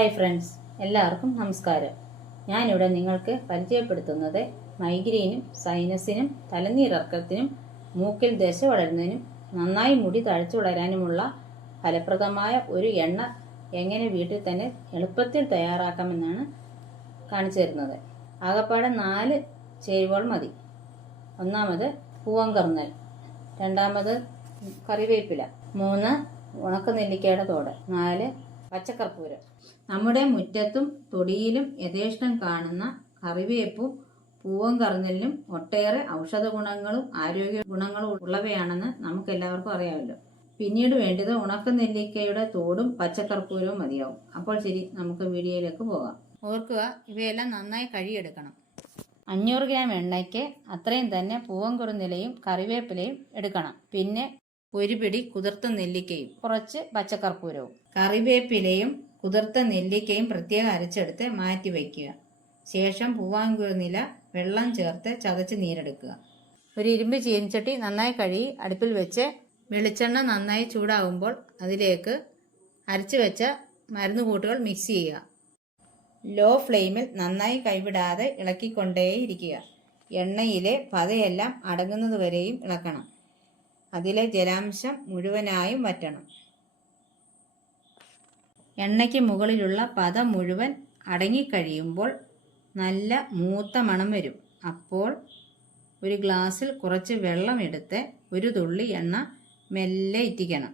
Hi friends, എല്ലാവർക്കും നമസ്കാരം. ഞാനിവിടെ നിങ്ങൾക്ക് പരിചയപ്പെടുത്തുന്നത് മൈഗ്രെയിനും സൈനസിനും തലനീരിറക്കത്തിനും മൂക്കിൽ ദശ വളരുന്നതിനും നന്നായി മുടി തഴച്ചു വളരാനുമുള്ള ഫലപ്രദമായ ഒരു എണ്ണ എങ്ങനെ വീട്ടിൽ തന്നെ എളുപ്പത്തിൽ തയ്യാറാക്കാമെന്നാണ് കാണിച്ചു തരുന്നത്. ആകപ്പാടെ 4 ചേരുവകൾ മതി. ഒന്നാമത് പൂവങ്കറുന്നൽ, രണ്ടാമത് കറിവേപ്പില, 3 ഉണക്കനെല്ലിക്കയുടെ തോട്, 4 പച്ചക്കർപ്പൂരം. നമ്മുടെ മുറ്റത്തും തൊടിയിലും യഥേഷ്ടം കാണുന്ന കറിവേപ്പും പൂവങ്കറുന്നലിനും ഒട്ടേറെ ഔഷധ ഗുണങ്ങളും ആരോഗ്യ ഗുണങ്ങളും ഉള്ളവയാണെന്ന് നമുക്ക് എല്ലാവർക്കും അറിയാമല്ലോ. പിന്നീട് വേണ്ടത് ഉണക്കനെല്ലിക്കയുടെ തോടും പച്ചക്കർപ്പൂരവും മതിയാവും. അപ്പോൾ ശരി, നമുക്ക് വീഡിയോയിലേക്ക് പോകാം. ഓർക്കുക, ഇവയെല്ലാം നന്നായി കഴുകിയെടുക്കണം. 500 ഗ്രാം എണ്ണയ്ക്ക് അത്രയും തന്നെ പൂവങ്കുറുന്നിലയും കറിവേപ്പിലയും എടുക്കണം. പിന്നെ 1 പിടി കുതിർത്ത നെല്ലിക്കയും കുറച്ച് പച്ചക്കർപ്പൂരവും. കറിവേപ്പിലയും കുതിർത്ത നെല്ലിക്കയും പ്രത്യേകം അരച്ചെടുത്ത് മാറ്റി വയ്ക്കുക. ശേഷം പൂവാങ്കുറുന്നില വെള്ളം ചേർത്ത് ചതച്ച് നീരെടുക്കുക. ഒരു ഇരുമ്പ് ചീനിച്ചട്ടി നന്നായി കഴുകി അടുപ്പിൽ വെച്ച് വെളിച്ചെണ്ണ നന്നായി ചൂടാകുമ്പോൾ അതിലേക്ക് അരച്ചു വെച്ച മരുന്ന് കൂട്ടുകൾ മിക്സ് ചെയ്യുക. ലോ ഫ്ലെയിമിൽ നന്നായി കൈവിടാതെ ഇളക്കിക്കൊണ്ടേയിരിക്കുക. എണ്ണയിലെ പതയെല്ലാം അടങ്ങുന്നതുവരെയും ഇളക്കണം. അതിലെ ജലാംശം മുഴുവനായും വറ്റണം. എണ്ണയ്ക്ക് മുകളിലുള്ള പത മുഴുവൻ അടങ്ങിക്കഴിയുമ്പോൾ നല്ല മൂത്ത മണം വരും. അപ്പോൾ ഒരു ഗ്ലാസ്സിൽ കുറച്ച് വെള്ളം എടുത്ത് ഒരു തുള്ളി എണ്ണ മെല്ലെ ഇറ്റിക്കണം.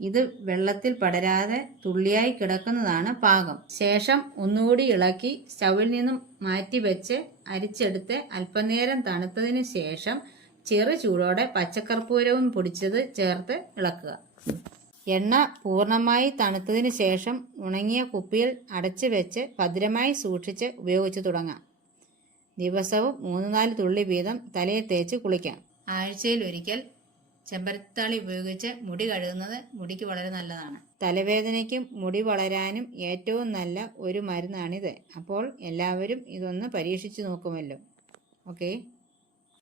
ഇത് വെള്ളത്തിൽ പടരാതെ തുള്ളിയായി കിടക്കുന്നതാണ് പാകം. ശേഷം ഒന്നുകൂടി ഇളക്കി സ്റ്റൗവിൽ നിന്നും മാറ്റി വെച്ച് അരിച്ചെടുത്ത് അല്പനേരം തണുത്തതിന് ശേഷം ചെറു ചൂടോടെ പച്ചക്കർപ്പൂരവും പൊടിച്ചത് ചേർത്ത് ഇളക്കുക. എണ്ണ പൂർണ്ണമായി തണുത്തതിന് ശേഷം ഉണങ്ങിയ കുപ്പിയിൽ അടച്ചു വെച്ച് ഭദ്രമായി സൂക്ഷിച്ച് ഉപയോഗിച്ച് തുടങ്ങാം. ദിവസവും 3-4 തുള്ളി വീതം തലയിൽ തേച്ച് കുളിക്കാം. ആഴ്ചയിൽ ഒരിക്കൽ ചെമ്പരത്താളി ഉപയോഗിച്ച് മുടി കഴുകുന്നത് മുടിക്ക് വളരെ നല്ലതാണ്. തലവേദനയ്ക്കും മുടി വളരാനും ഏറ്റവും നല്ല ഒരു മരുന്നാണിത്. അപ്പോൾ എല്ലാവരും ഇതൊന്ന് പരീക്ഷിച്ചു നോക്കുമല്ലോ. ഓക്കെ.